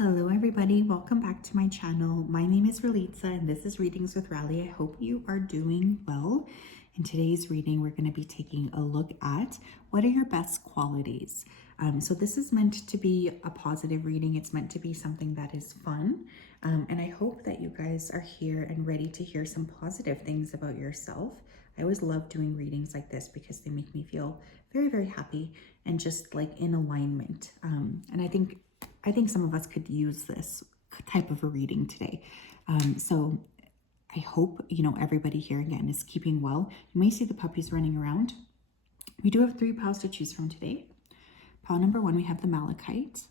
Hello everybody, welcome back to my channel. My name is Relitza and this is Readings with Rally. I hope you are doing well. In today's reading, we're going to be taking a look at what are your best qualities. So this is meant to be a positive reading. It's meant to be something that is fun. And I hope that you guys are here and ready to hear some positive things about yourself. I always love doing readings like this because they make me feel very, very happy and just like in alignment. And I think some of us could use this type of a reading today. So I hope, everybody here again is keeping well. You may see the puppies running around. We do have 3 piles to choose from today. Pile number 1, we have the malachite.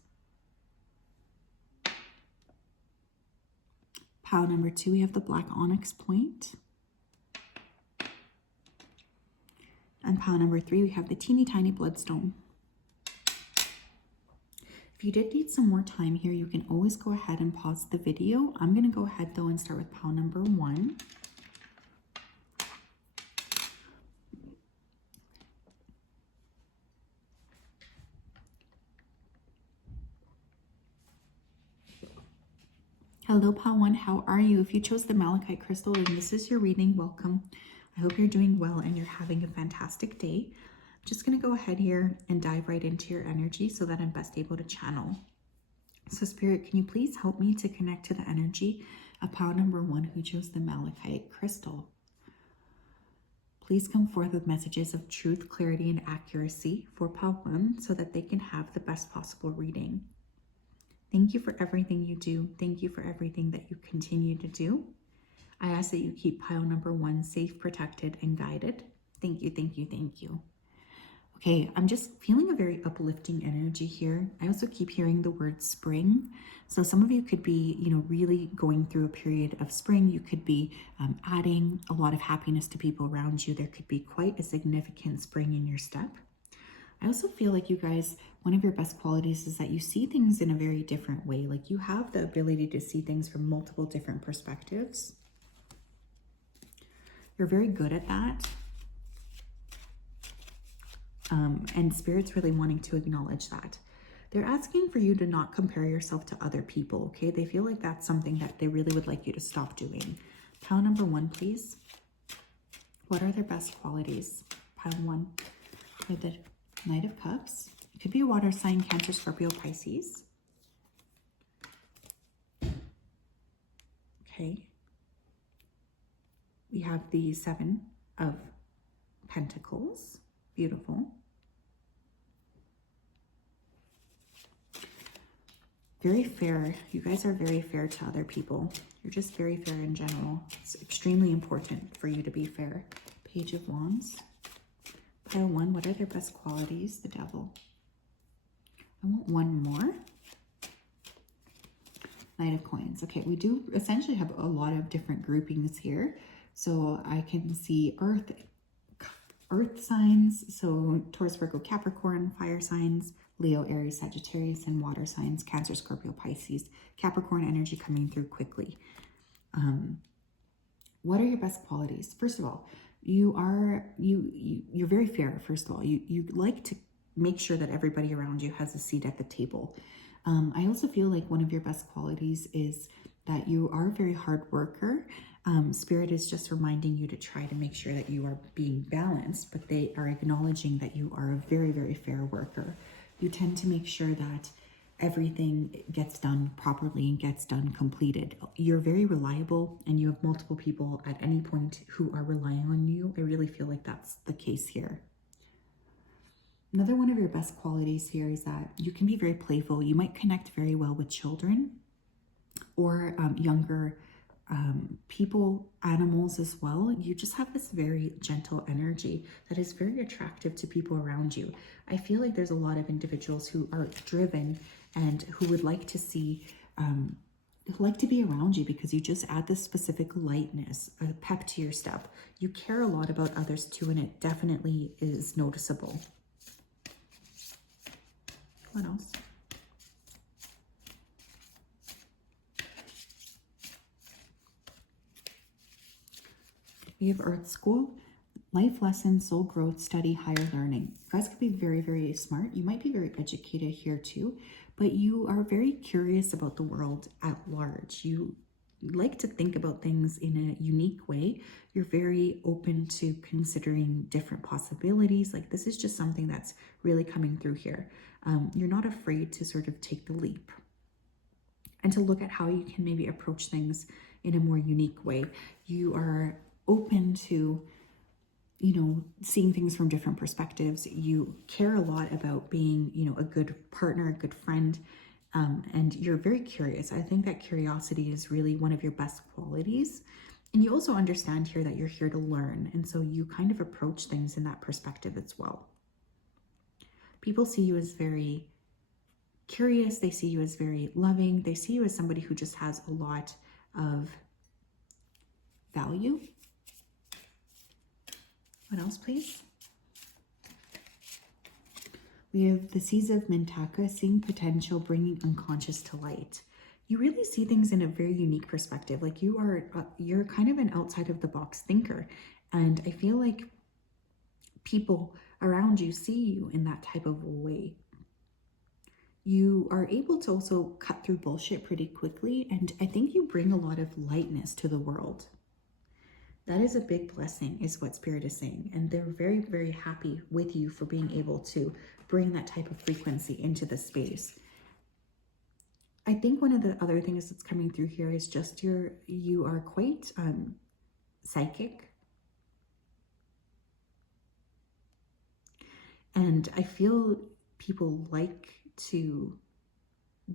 Pile number 2, we have the black onyx point. And pile number 3, we have the teeny tiny bloodstone. If you did need some more time here, you can always go ahead and pause the video. I'm going to go ahead though and start with pile number 1. Hello pile 1, how are you? If you chose the malachite crystal and this is your reading, welcome. I hope you're doing well and you're having a fantastic day. I'm just going to go ahead here and dive right into your energy so that I'm best able to channel. So Spirit, can you please help me to connect to the energy of pile number 1 who chose the malachite crystal? Please come forth with messages of truth, clarity, and accuracy for pile 1 so that they can have the best possible reading. Thank you for everything you do. Thank you for everything that you continue to do. I ask that you keep pile number 1 safe, protected, and guided. Thank you, thank you, thank you. Okay, I'm just feeling a very uplifting energy here. I also keep hearing the word spring. So some of you could be, really going through a period of spring. You could be adding a lot of happiness to people around you. There could be quite a significant spring in your step. I also feel like you guys, one of your best qualities is that you see things in a very different way. Like you have the ability to see things from multiple different perspectives. You're very good at that. And Spirit's really wanting to acknowledge that. They're asking for you to not compare yourself to other people, okay? They feel like that's something that they really would like you to stop doing. Pile number 1, please. What are their best qualities? Pile 1. We have the Knight of Cups. It could be a water sign, Cancer, Scorpio, Pisces. Okay. We have the 7 of Pentacles. Beautiful. Very fair. You guys are very fair to other people. You're just very fair in general. It's extremely important for you to be fair. Page of Wands. Pile 1, what are their best qualities? The Devil. I want one more. Knight of Coins. Okay, we do essentially have a lot of different groupings here. So I can see earth signs, so Taurus, Virgo, Capricorn, fire signs, Leo, Aries, Sagittarius, and water signs, Cancer, Scorpio, Pisces. Capricorn energy coming through quickly. What are your best qualities? First of all, you're very fair. First of all, you like to make sure that everybody around you has a seat at the table. I also feel like one of your best qualities is that you are a very hard worker. Spirit is just reminding you to try to make sure that you are being balanced, but they are acknowledging that you are a very, very fair worker. You tend to make sure that everything gets done properly and gets done completed. You're very reliable and you have multiple people at any point who are relying on you. I really feel like that's the case here. Another one of your best qualities here is that you can be very playful. You might connect very well with children or younger people, animals as well. You just have this very gentle energy that is very attractive to people around you. I feel like there's a lot of individuals who are driven and who would like to see, like to be around you because you just add this specific lightness, a pep to your step. You care a lot about others too, and it definitely is noticeable. What else? We have Earth School. Life lessons, soul growth, study, higher learning. You guys could be very, very smart. You might be very educated here too, but you are very curious about the world at large. You like to think about things in a unique way. You're very open to considering different possibilities. Like this is just something that's really coming through here. You're not afraid to sort of take the leap and to look at how you can maybe approach things in a more unique way. You are open to, you know, seeing things from different perspectives. You care a lot about being, you know, a good partner, a good friend, and you're very curious. I think that curiosity is really one of your best qualities. And you also understand here that you're here to learn. And so you kind of approach things in that perspective as well. People see you as very curious. They see you as very loving. They see you as somebody who just has a lot of value. What else, please? We have the Seas of Mintaka, seeing potential, bringing unconscious to light. You really see things in a very unique perspective. Like you're kind of an outside of the box thinker. And I feel like people around you see you in that type of way. You are able to also cut through bullshit pretty quickly. And I think you bring a lot of lightness to the world. That is a big blessing, is what Spirit is saying. And they're very, very happy with you for being able to bring that type of frequency into the space. I think one of the other things that's coming through here is just you are quite psychic. And I feel people like to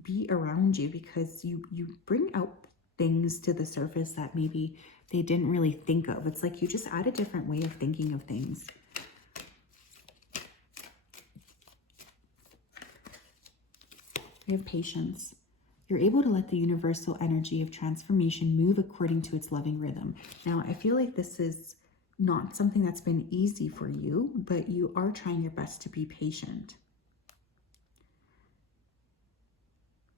be around you because you bring out things to the surface that maybe they didn't really think of. It's like you just add a different way of thinking of things. We have patience. You're able to let the universal energy of transformation move according to its loving rhythm. Now, I feel like this is not something that's been easy for you, but you are trying your best to be patient.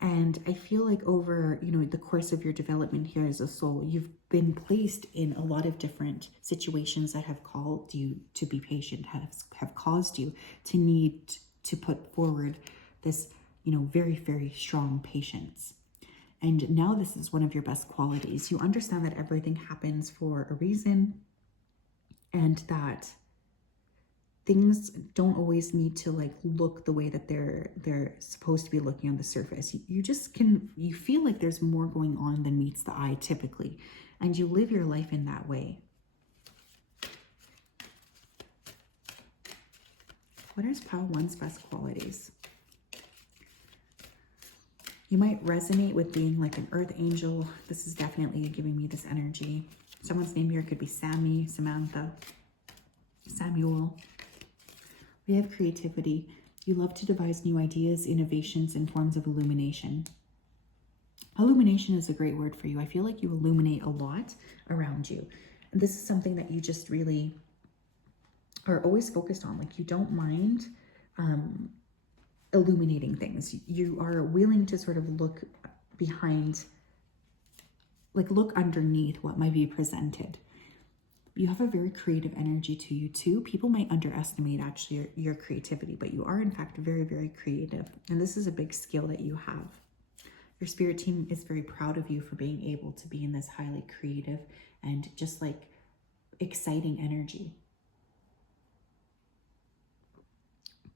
And I feel like over, you know, the course of your development here as a soul, you've been placed in a lot of different situations that have called you to be patient, have caused you to need to put forward this, you know, very, very strong patience. And now this is one of your best qualities. You understand that everything happens for a reason and that things don't always need to like look the way that they're supposed to be looking on the surface. You feel like there's more going on than meets the eye typically, and you live your life in that way. What is Pile 1's best qualities? You might resonate with being like an earth angel. This is definitely giving me this energy. Someone's name here could be Sammy, Samantha, Samuel. We have creativity. You love to devise new ideas, innovations, and forms of illumination. Illumination is a great word for you. I feel like you illuminate a lot around you. And this is something that you just really are always focused on. Like you don't mind illuminating things. You are willing to sort of look behind, like look underneath what might be presented. You have a very creative energy to you too. People might underestimate actually your creativity, but you are in fact very, very creative. And this is a big skill that you have. Your spirit team is very proud of you for being able to be in this highly creative and just like exciting energy.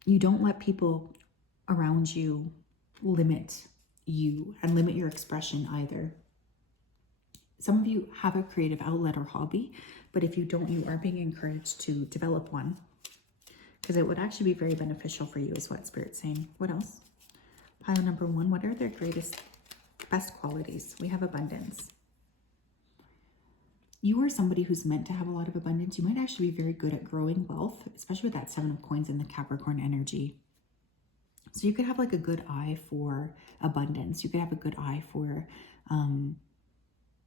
You don't let people around you limit you and limit your expression either. Some of you have a creative outlet or hobby, but if you don't, you are being encouraged to develop one because it would actually be very beneficial for you is what Spirit's saying. What else? Pile number 1, what are their best qualities? We have abundance. You are somebody who's meant to have a lot of abundance. You might actually be very good at growing wealth, especially with that 7 of coins and the Capricorn energy. So you could have like a good eye for abundance. You could have a good eye for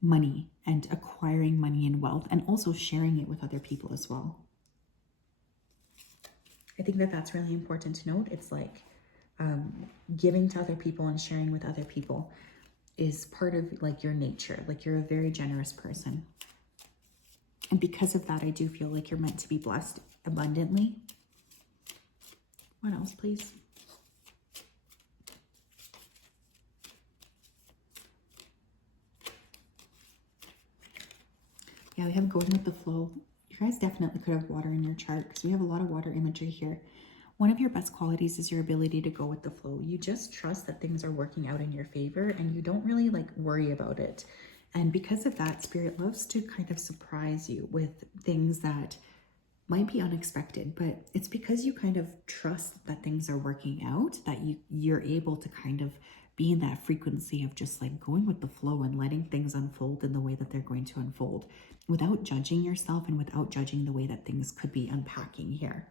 money and acquiring money and wealth, and also sharing it with other people as well. I think that that's really important to note. It's like giving to other people and sharing with other people is part of like your nature. Like you're a very generous person. And because of that, I do feel like you're meant to be blessed abundantly. What else, please? Yeah, we have going with the flow. You guys definitely could have water in your chart because we have a lot of water imagery here. One of your best qualities is your ability to go with the flow. You just trust that things are working out in your favor and you don't really like worry about it. And because of that, Spirit loves to kind of surprise you with things that might be unexpected, but it's because you kind of trust that things are working out that you're able to kind of be in that frequency of just like going with the flow and letting things unfold in the way that they're going to unfold without judging yourself and without judging the way that things could be unpacking here.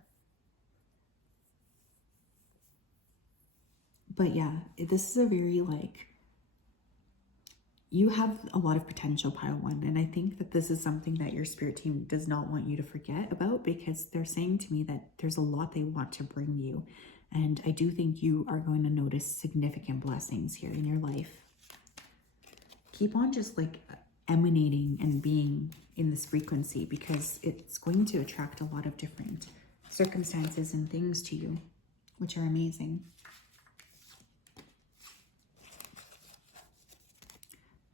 But yeah, this is a very like, you have a lot of potential, pile one. And I think that this is something that your spirit team does not want you to forget about, because they're saying to me that there's a lot they want to bring you. And I do think you are going to notice significant blessings here in your life. Keep on just like emanating and being in this frequency, because it's going to attract a lot of different circumstances and things to you, which are amazing.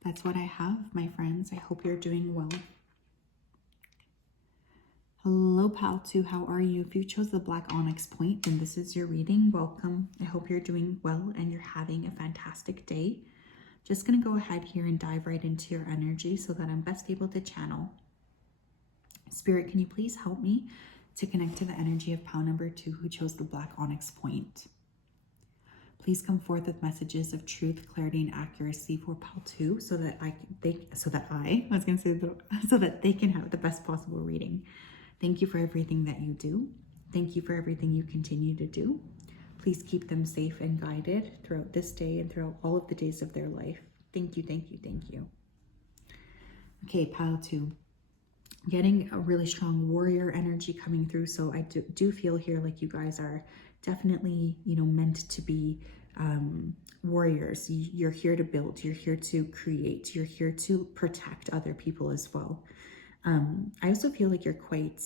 That's what I have, my friends. I hope you're doing well. Hello, Pal 2. How are you? If you chose the Black Onyx Point, then this is your reading. Welcome. I hope you're doing well and you're having a fantastic day. Just going to go ahead here and dive right into your energy so that I'm best able to channel. Spirit, can you please help me to connect to the energy of Pal number 2 who chose the Black Onyx Point? Please come forth with messages of truth, clarity, and accuracy for Pal 2 so that so that they can have the best possible reading. Thank you for everything that you do. Thank you for everything you continue to do. Please keep them safe and guided throughout this day and throughout all of the days of their life. Thank you, thank you, thank you. Okay, Pile 2. Getting a really strong warrior energy coming through. So I do feel here like you guys are definitely, meant to be warriors. You're here to build. You're here to create. You're here to protect other people as well. I also feel like you're quite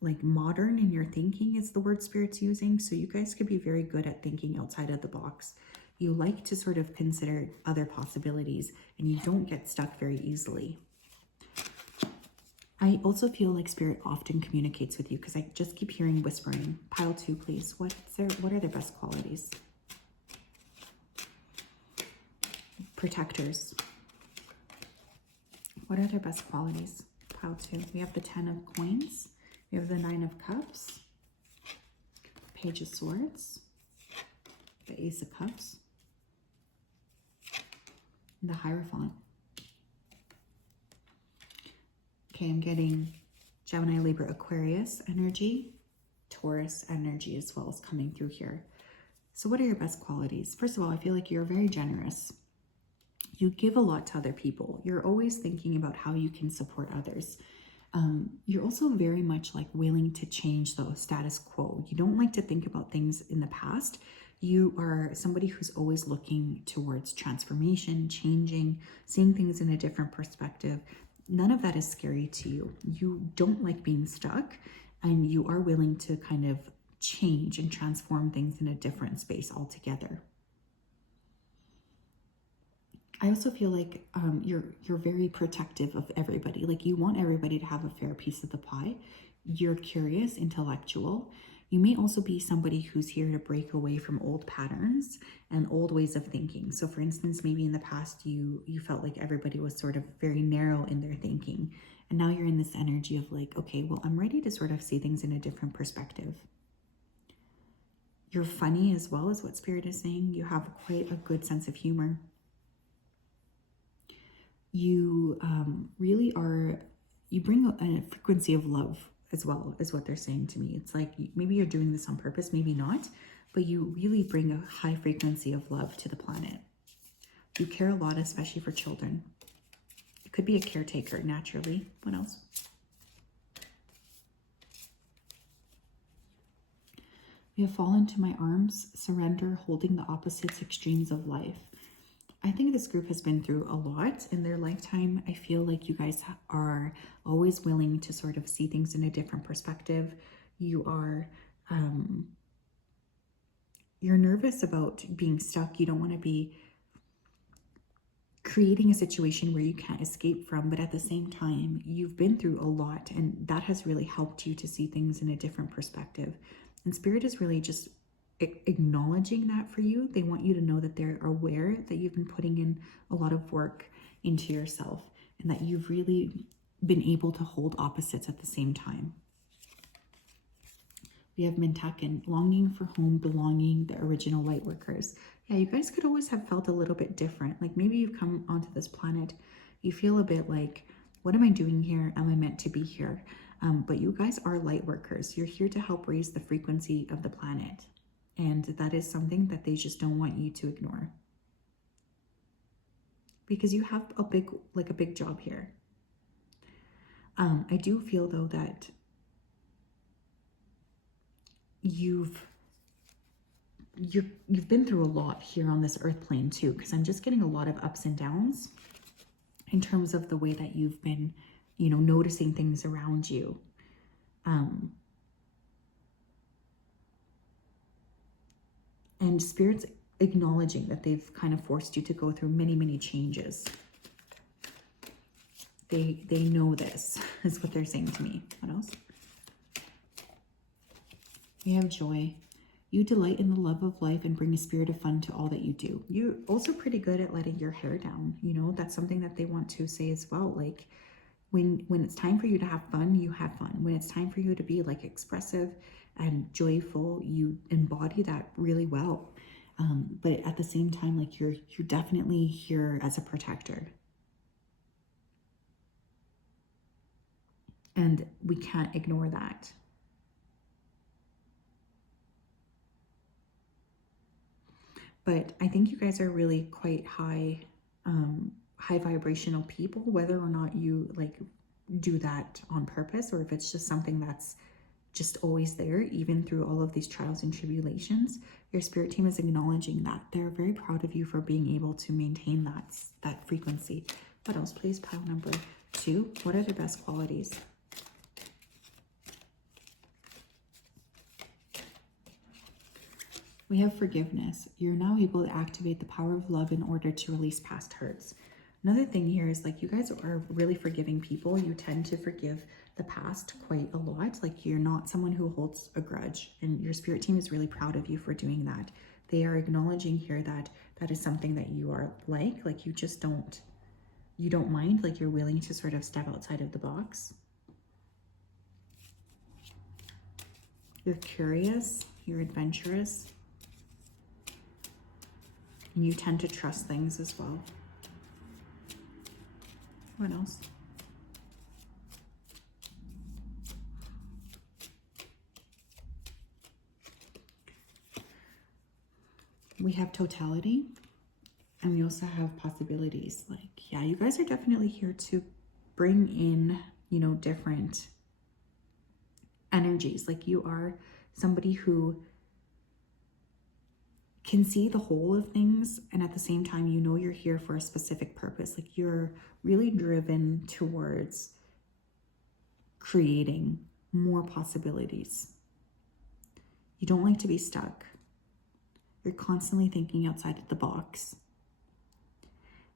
like modern in your thinking is the word Spirit's using. So you guys could be very good at thinking outside of the box. You like to sort of consider other possibilities and you don't get stuck very easily. I also feel like Spirit often communicates with you because I just keep hearing whispering. Pile 2, please. What are their best qualities? Protectors. What are their best qualities? Pile 2. We have the 10 of Coins. We have the 9 of Cups. Page of Swords. The Ace of Cups. And the Hierophant. Okay, I'm getting Gemini, Libra, Aquarius energy, Taurus energy as well as coming through here. So what are your best qualities? First of all, I feel like you're very generous. You give a lot to other people. You're always thinking about how you can support others. You're also very much like willing to change the status quo. You don't like to think about things in the past. You are somebody who's always looking towards transformation, changing, seeing things in a different perspective. None of that is scary to you. You don't like being stuck, and you are willing to kind of change and transform things in a different space altogether. I also feel like you're very protective of everybody. Like you want everybody to have a fair piece of the pie. You're curious, intellectual. You may also be somebody who's here to break away from old patterns and old ways of thinking. So for instance, maybe in the past you felt like everybody was sort of very narrow in their thinking. And now you're in this energy of like, okay, well, I'm ready to sort of see things in a different perspective. You're funny as well, is what Spirit is saying. You have quite a good sense of humor. You really are, you bring a frequency of love as well, is what they're saying to me. It's like maybe you're doing this on purpose, maybe not, but you really bring a high frequency of love to the planet. You care a lot, especially for children. You could be a caretaker naturally. What else? We have fallen to my arms, surrender, holding the opposites extremes of life. I think think this group has been through a lot in their lifetime. I feel like you guys are always willing to sort of see things in a different perspective. You are, you're nervous about being stuck. You don't want to be creating a situation where you can't escape from, but at the same time, you've been through a lot, and that has really helped you to see things in a different perspective. And Spirit is really just acknowledging that for you. They want you to know that they're aware that you've been putting in a lot of work into yourself, and that you've really been able to hold opposites at the same time. We have Mintakan, longing for home, belonging, the original light workers. Yeah, you guys could always have felt a little bit different. Like maybe you've come onto this planet, you feel a bit like, what am I doing here? Am I meant to be here? But you guys are light workers. You're here to help raise the frequency of the planet. And that is something that they just don't want you to ignore. Because you have a big job here. I do feel though that you've been through a lot here on this earth plane too, because I'm just getting a lot of ups and downs in terms of the way that you've been, you know, noticing things around you. And Spirit's acknowledging that they've kind of forced you to go through many, many changes. They know this, is what they're saying to me. What else? We have joy. You delight in the love of life and bring a spirit of fun to all that you do. You're also pretty good at letting your hair down. You know, that's something that they want to say as well. Like when it's time for you to have fun, you have fun. When it's time for you to be like expressive and joyful, you embody that really well. But at the same time, like you're definitely here as a protector. And we can't ignore that. But I think you guys are really quite high vibrational people, whether or not you like do that on purpose, or if it's just something that's just always there, even through all of these trials and tribulations. Your spirit team is acknowledging that. They're very proud of you for being able to maintain that frequency. What else, please? Pile number 2. What are their best qualities? We have forgiveness. You're now able to activate the power of love in order to release past hurts. Another thing here is like you guys are really forgiving people. You tend to forgive the past quite a lot. Like you're not someone who holds a grudge, and your spirit team is really proud of you for doing that. They are acknowledging here that that is something that you are like you just you don't mind, like you're willing to sort of step outside of the box. You're curious, you're adventurous, and you tend to trust things as well. What else? We have totality, and we also have possibilities. Like, yeah, you guys are definitely here to bring in, you know, different energies. Like you are somebody who can see the whole of things, and at the same time, you know, you're here for a specific purpose. Like you're really driven towards creating more possibilities. You don't like to be stuck. You're constantly thinking outside of the box.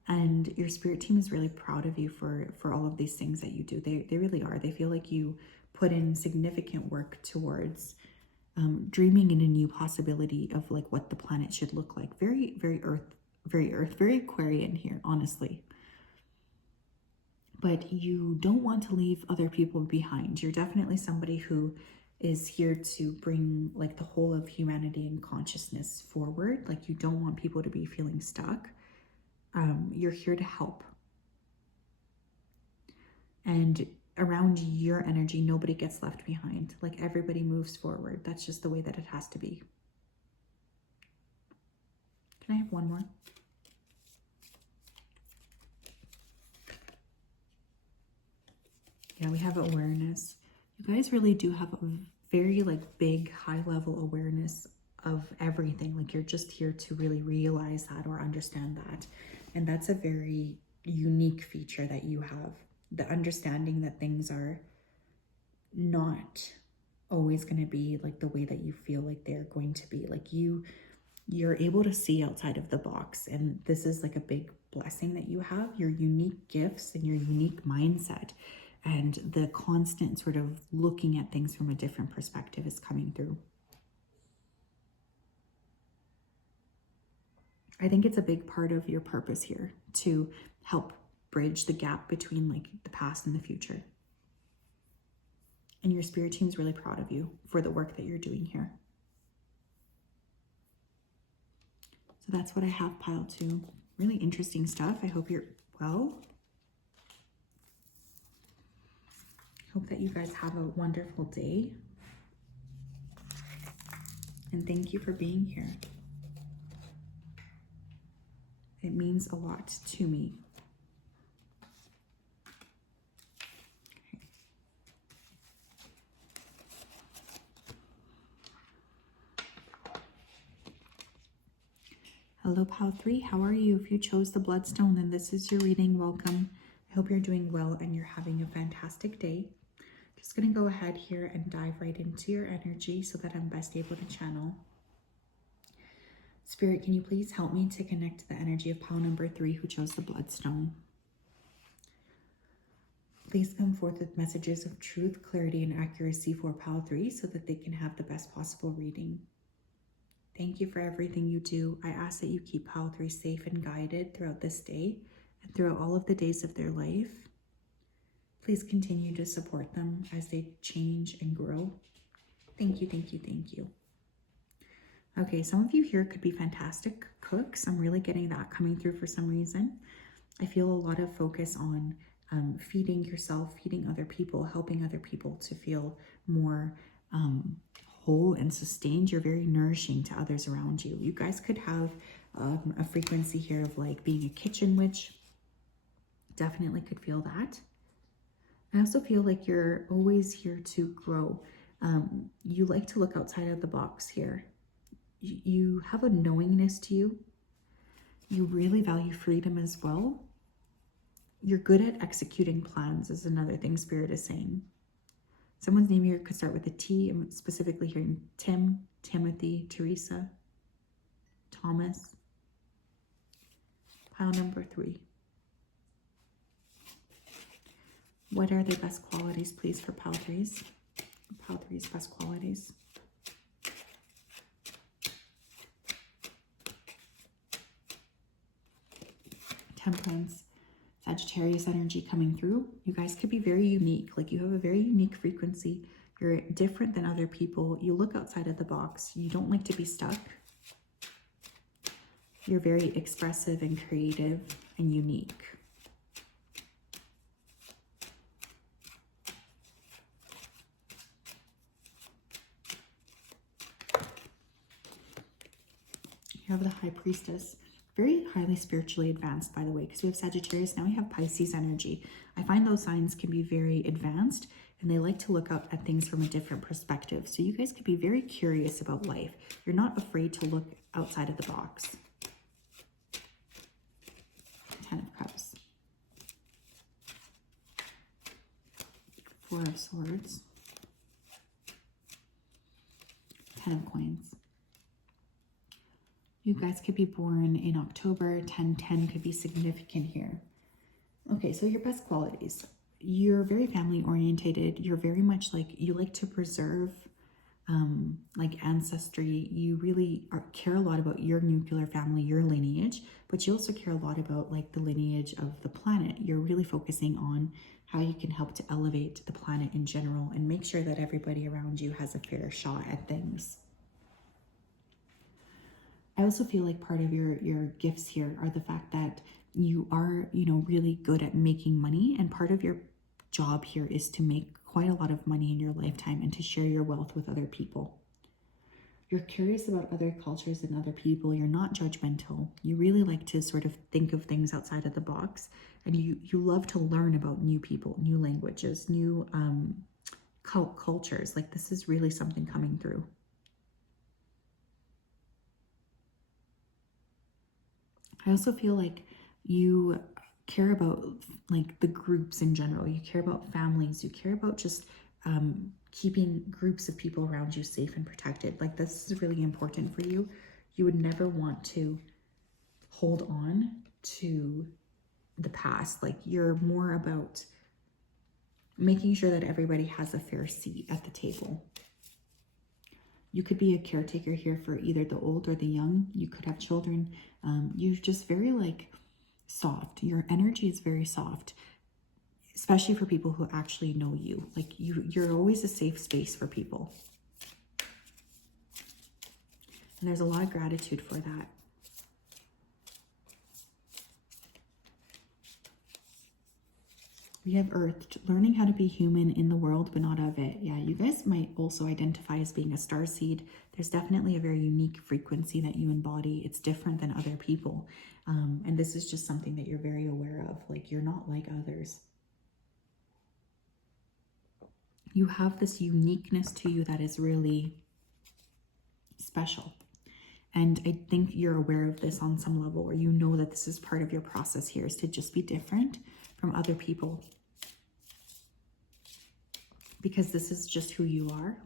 And your spirit team is really proud of you for all of these things that you do. They really are. They feel like you put in significant work towards dreaming in a new possibility of like what the planet should look like. Very, very earth, very Aquarian here, honestly. But you don't want to leave other people behind. You're definitely somebody who is here to bring like the whole of humanity and consciousness forward. Like you don't want people to be feeling stuck. You're here to help. And around your energy, nobody gets left behind. Like everybody moves forward. That's just the way that it has to be. Can I have one more? Yeah, we have awareness. You guys really do have a very like big high level awareness of everything. Like you're just here to really realize that or understand that. And that's a very unique feature that you have. The understanding that things are not always going to be like the way that you feel like they're going to be. Like you're able to see outside of the box. And this is like a big blessing that you have, your unique gifts and your unique mindset. And the constant sort of looking at things from a different perspective is coming through. I think it's a big part of your purpose here to help bridge the gap between like the past and the future. And your spirit team's really proud of you for the work that you're doing here. So that's what I have, pile 2. Really interesting stuff. I hope you're well. Hope that you guys have a wonderful day. And thank you for being here. It means a lot to me. Hello, pile 3. How are you? If you chose the bloodstone, then this is your reading. Welcome. I hope you're doing well and you're having a fantastic day. Just going to go ahead here and dive right into your energy so that I'm best able to channel. Spirit, can you please help me to connect to the energy of pile number 3 who chose the bloodstone? Please come forth with messages of truth, clarity, and accuracy for pile 3 so that they can have the best possible reading. Thank you for everything you do. I ask that you keep pile 3 safe and guided throughout this day and throughout all of the days of their life. Please continue to support them as they change and grow. Thank you, thank you, thank you. Okay, some of you here could be fantastic cooks. I'm really getting that coming through for some reason. I feel a lot of focus on feeding yourself, feeding other people, helping other people to feel more whole and sustained. You're very nourishing to others around you. You guys could have a frequency here of like being a kitchen witch. Definitely could feel that. I also feel like you're always here to grow. You like to look outside of the box here. You have a knowingness to you. You really value freedom as well. You're good at executing plans is another thing Spirit is saying. Someone's name here could start with a T. I'm specifically hearing Tim, Timothy, Teresa, Thomas. Pile number 3. What are the best qualities, please, for pile 3s? Pile 3's best qualities. Temperance, Sagittarius energy coming through. You guys could be very unique. Like you have a very unique frequency. You're different than other people. You look outside of the box. You don't like to be stuck. You're very expressive and creative and unique. You have the High Priestess. Very highly spiritually advanced, by the way, because we have Sagittarius, now we have Pisces energy. I find those signs can be very advanced and they like to look up at things from a different perspective. So you guys could be very curious about life. You're not afraid to look outside of the box. 10 of Cups. 4 of Swords. 10 of Coins. You guys could be born in October. 10-10 could be significant here. Okay, so your best qualities. You're very family orientated. You're very much like, you like to preserve like ancestry. You really care a lot about your nuclear family, your lineage, but you also care a lot about like the lineage of the planet. You're really focusing on how you can help to elevate the planet in general and make sure that everybody around you has a fair shot at things. I also feel like part of your gifts here are the fact that you are, really good at making money. And part of your job here is to make quite a lot of money in your lifetime and to share your wealth with other people. You're curious about other cultures and other people. You're not judgmental. You really like to sort of think of things outside of the box. And you love to learn about new people, new languages, new cultures. Like this is really something coming through. I also feel like You care about like the groups in general. You care about families. You care about just keeping groups of people around you safe and protected. Like this is really important for you. You would never want to hold on to the past. Like you're more about making sure that everybody has a fair seat at the table. You could be a caretaker here for either the old or the young. You could have children. You're just very like soft. Your energy is very soft, especially for people who actually know you. Like you're always a safe space for people. And there's a lot of gratitude for that. We have Earth, learning how to be human in the world, but not of it. Yeah, you guys might also identify as being a starseed. There's definitely a very unique frequency that you embody. It's different than other people. And this is just something that you're very aware of. Like you're not like others. You have this uniqueness to you that is really special. And I think you're aware of this on some level, or you know that this is part of your process here, is to just be different from other people. Because this is just who you are.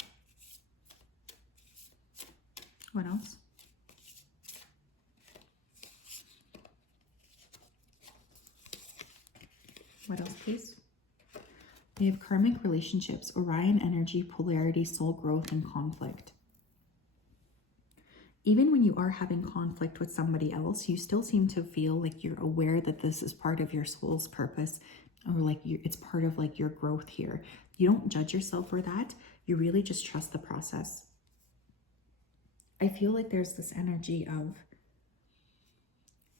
What else? What else, please? We have karmic relationships, Orion energy, polarity, soul growth, and conflict. Even when you are having conflict with somebody else, you still seem to feel like you're aware that this is part of your soul's purpose, or like it's part of like your growth here. You don't judge yourself for that. You really just trust the process. I feel like there's this energy of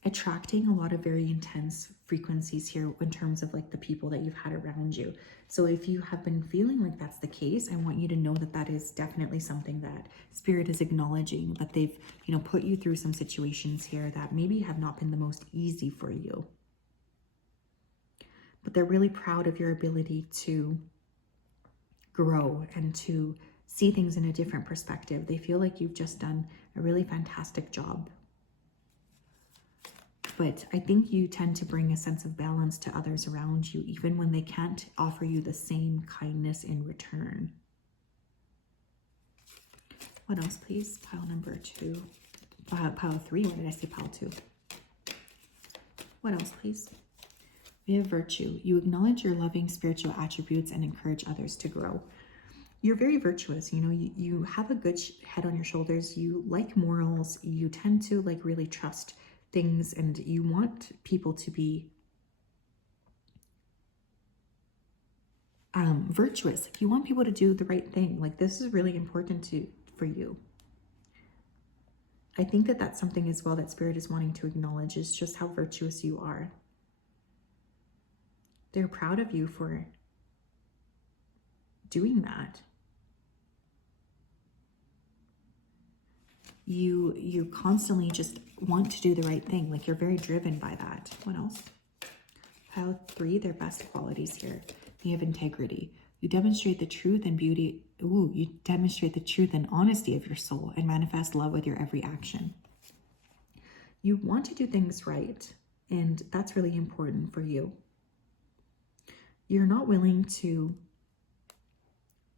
attracting a lot of very intense frequencies here in terms of like the people that you've had around you. So if you have been feeling like that's the case, I want you to know that that is definitely something that Spirit is acknowledging, that they've, you know, put you through some situations here that maybe have not been the most easy for you. But they're really proud of your ability to grow and to see things in a different perspective. They feel like you've just done a really fantastic job. But I think you tend to bring a sense of balance to others around you, even when they can't offer you the same kindness in return. What else, please? Pile number 2. Pile 3. Why did I say pile 2? What else, please? We have virtue. You acknowledge your loving spiritual attributes and encourage others to grow. You're very virtuous. You know, you have a good head on your shoulders. You like morals. You tend to like really trust things, and you want people to be virtuous. Like you want people to do the right thing. Like this is really important for you. I think that that's something as well that Spirit is wanting to acknowledge, is just how virtuous you are. They're proud of you for doing that. You constantly just want to do the right thing. Like you're very driven by that. What else? Pile 3, their best qualities here. You have integrity. You demonstrate the truth and beauty. You demonstrate the truth and honesty of your soul and manifest love with your every action. You want to do things right, and that's really important for you. You're not willing to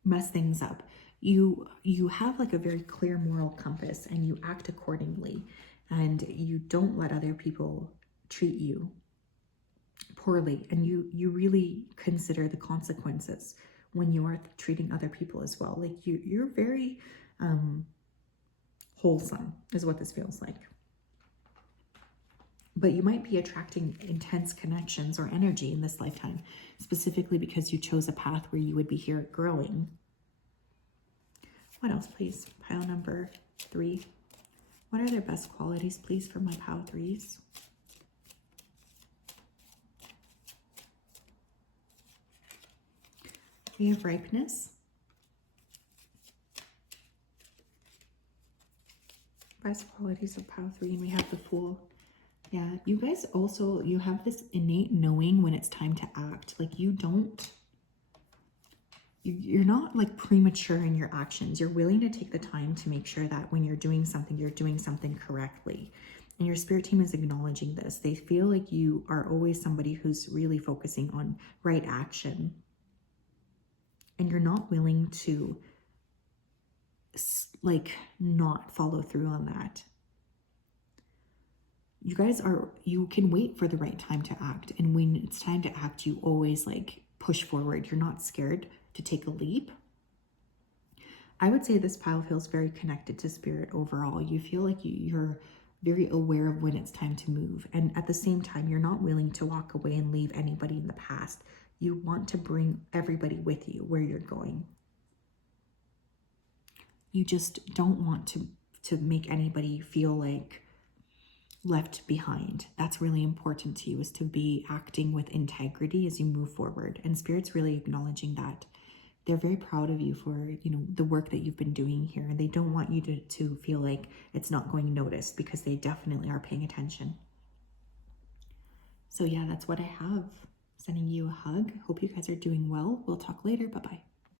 mess things up. You have like a very clear moral compass, and you act accordingly, and you don't let other people treat you poorly, and you really consider the consequences when you are treating other people as well. Like you're very wholesome is what this feels like. But you might be attracting intense connections or energy in this lifetime, specifically because you chose a path where you would be here growing. What else, please? Pile number 3. What are their best qualities, please, for my pile 3s? We have ripeness. Best qualities of pile 3, and we have the Fool. Yeah, you guys also, you have this innate knowing when it's time to act. Like you're not like premature in your actions. You're willing to take the time to make sure that when you're doing something correctly. And your spirit team is acknowledging this. They feel like you are always somebody who's really focusing on right action. And you're not willing to like not follow through on that. You guys you can wait for the right time to act. And when it's time to act, you always like push forward. You're not scared to take a leap. I would say this pile feels very connected to spirit overall. You feel like you're very aware of when it's time to move. And at the same time, you're not willing to walk away and leave anybody in the past. You want to bring everybody with you where you're going. You just don't want to make anybody feel like left behind. That's really important to you, is to be acting with integrity as you move forward. And Spirit's really acknowledging that. They're very proud of you for, the work that you've been doing here. And they don't want you to feel like it's not going noticed, because they definitely are paying attention. So yeah, that's what I have. Sending you a hug. Hope you guys are doing well. We'll talk later. Bye-bye.